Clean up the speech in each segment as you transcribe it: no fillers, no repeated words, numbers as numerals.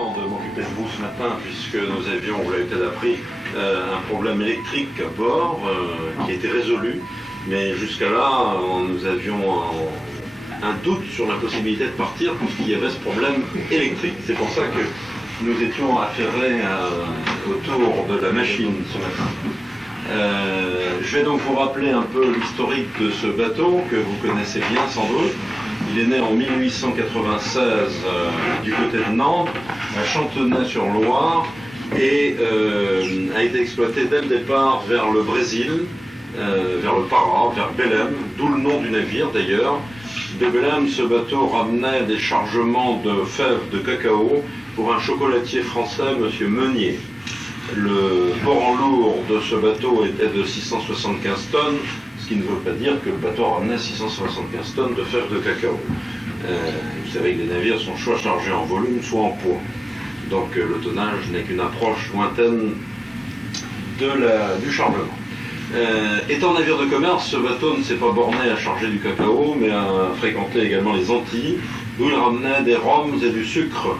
content de m'occuper de vous ce matin puisque nous avions, vous l'avez peut-être appris, un problème électrique à bord qui a été résolu. Mais jusqu'à là, nous avions un doute sur la possibilité de partir puisqu'il y avait ce problème électrique. C'est pour ça que nous étions affairés autour de la machine ce matin. Je vais donc vous rappeler un peu l'historique de ce bateau que vous connaissez bien sans doute. Il est né en 1896 du côté de Nantes, à Chantenay-sur-Loire, et a été exploité dès le départ vers le Brésil, vers le Pará, vers Belém, d'où le nom du navire d'ailleurs. De Belém, ce bateau ramenait des chargements de fèves de cacao pour un chocolatier français, M. Meunier. Le port en lourd de ce bateau était de 675 tonnes, ce qui ne veut pas dire que le bateau ramenait 675 tonnes de fèves de cacao. Vous savez que les navires sont soit chargés en volume, soit en poids. Donc le tonnage n'est qu'une approche lointaine du chargement. Étant navire de commerce, ce bateau ne s'est pas borné à charger du cacao, mais à fréquenter également les Antilles, d'où il ramenait des rhums et du sucre.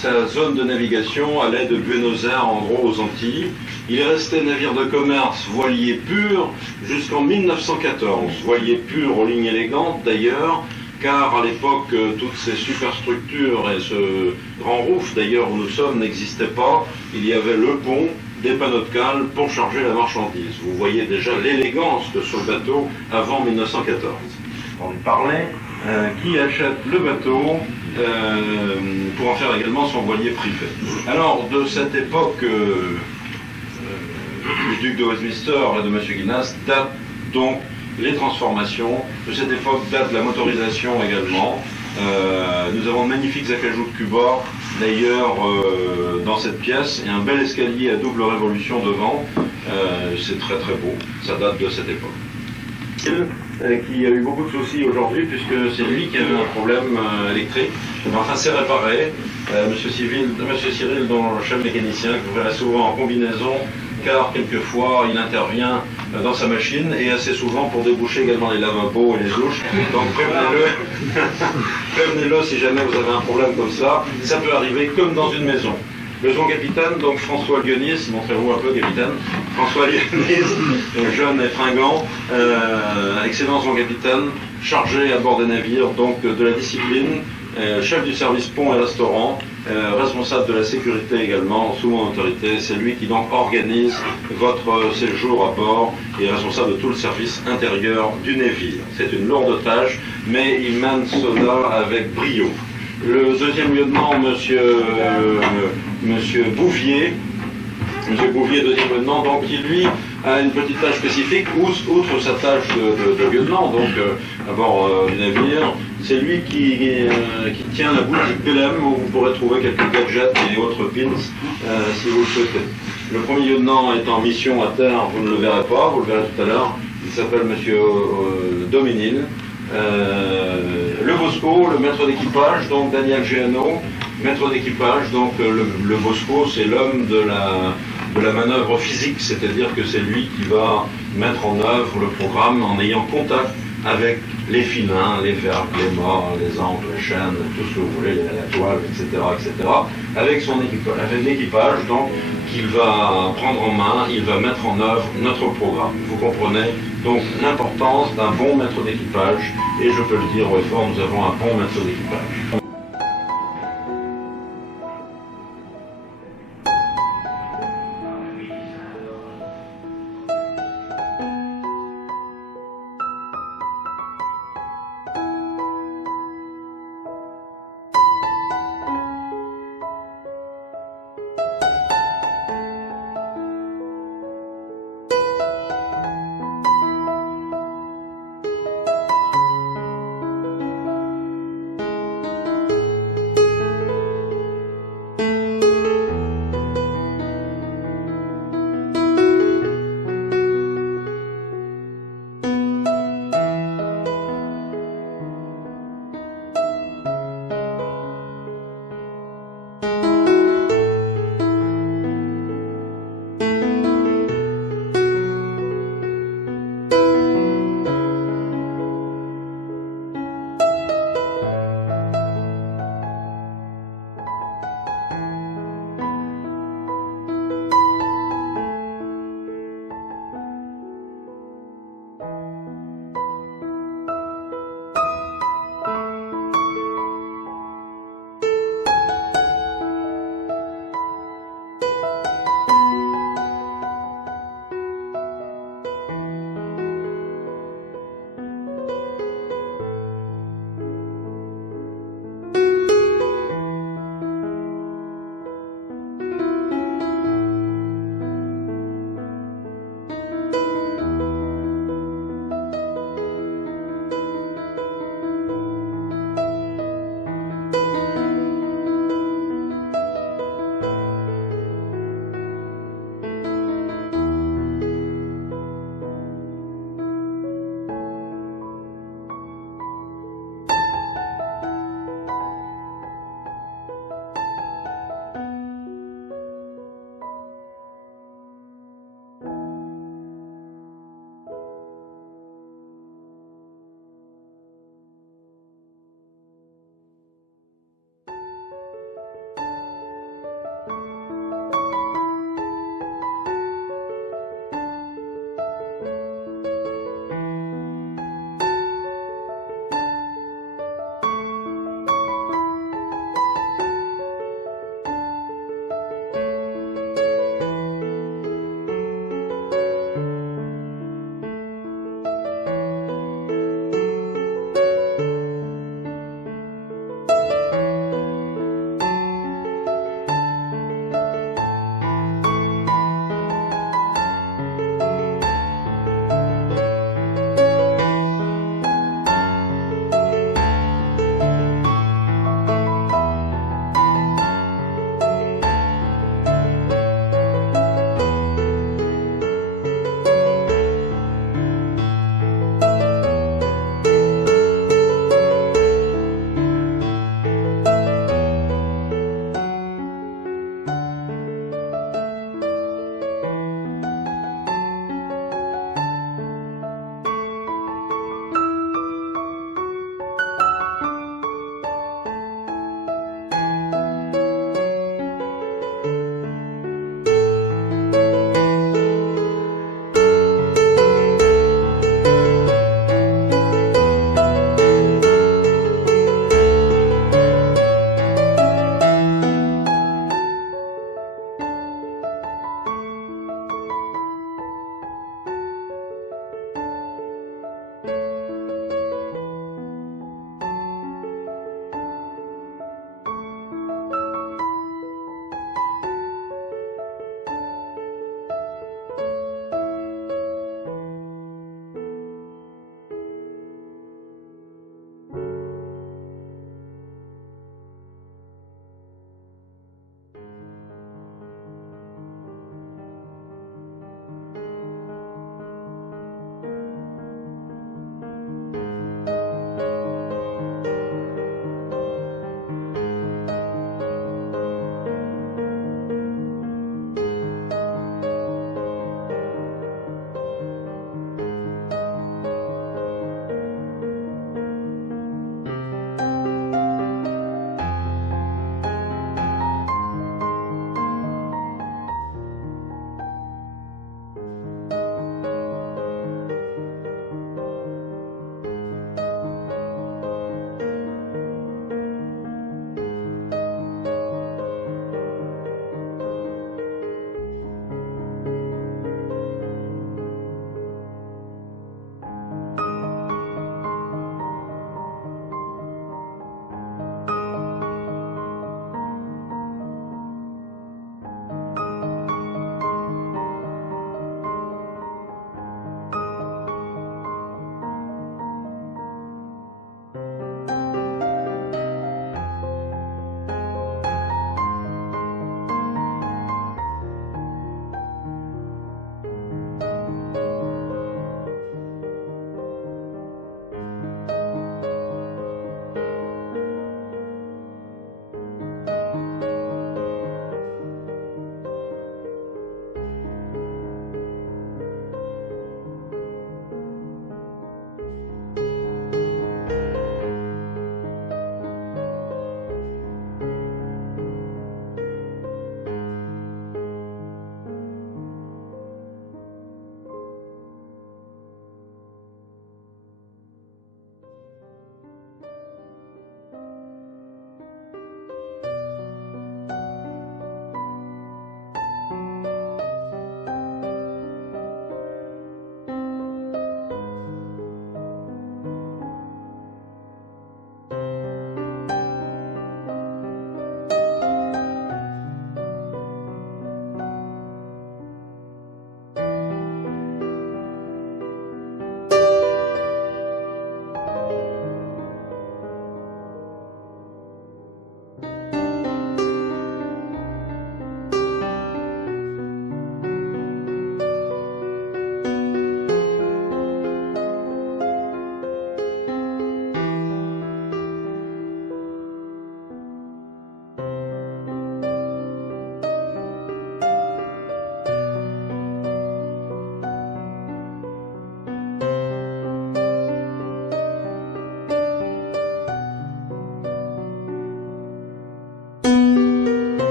Sa zone de navigation allait de Buenos Aires en gros aux Antilles. Il est resté navire de commerce voilier pur jusqu'en 1914. Voilier pur aux lignes élégantes d'ailleurs, car à l'époque toutes ces superstructures et ce grand rouf d'ailleurs où nous sommes n'existaient pas. Il y avait le pont, des panneaux de cale pour charger la marchandise. Vous voyez déjà l'élégance de ce bateau avant 1914. On lui parlait. Qui achète le bateau pour en faire également son voilier privé. Alors, de cette époque du duc de Westminster et de M. Guinness datent donc les transformations. De cette époque date la motorisation également. Nous avons de magnifiques acajou de Cuba, d'ailleurs, dans cette pièce, et un bel escalier à double révolution devant. C'est très très beau, ça date de cette époque. Qui a eu beaucoup de soucis aujourd'hui puisque c'est lui qui avait un problème électrique. Mais enfin, c'est réparé. Monsieur Cyril, dont le chef mécanicien, que vous verrez souvent en combinaison, car quelquefois il intervient dans sa machine et assez souvent pour déboucher également les lavabos et les douches. Donc prévenez-le, prévenez-le si jamais vous avez un problème comme ça. Ça peut arriver comme dans une maison. Le son capitaine, donc François Guionis, montrez-vous un peu capitaine, François Guionis, jeune et fringant, excellent son capitaine, chargé à bord des navires, donc de la discipline, chef du service pont et restaurant, responsable de la sécurité également, sous mon autorité. C'est lui qui donc organise votre séjour à bord et est responsable de tout le service intérieur du navire. C'est une lourde tâche, mais il mène cela avec brio. Le deuxième lieutenant, Monsieur Bouvier, deuxième lieutenant, donc qui lui a une petite tâche spécifique, outre sa tâche de lieutenant, donc à bord du navire. C'est lui qui tient la boutique Belém, où vous pourrez trouver quelques gadgets et autres pins si vous le souhaitez. Le premier lieutenant est en mission à terre, vous ne le verrez pas, vous le verrez tout à l'heure. Il s'appelle Monsieur Dominil. Le Bosco, le maître d'équipage, donc Daniel Géano, maître d'équipage, donc le Bosco, c'est l'homme de la manœuvre physique, c'est-à-dire que c'est lui qui va mettre en œuvre le programme en ayant contact avec les filins, les vergues, les mâts, les ancres, les chaînes, tout ce que vous voulez, la toile, etc., avec son équipage, avec l'équipage, donc, qu'il va prendre en main, il va mettre en œuvre notre programme. Vous comprenez donc l'importance d'un bon maître d'équipage, et je peux le dire haut et fort, nous avons un bon maître d'équipage.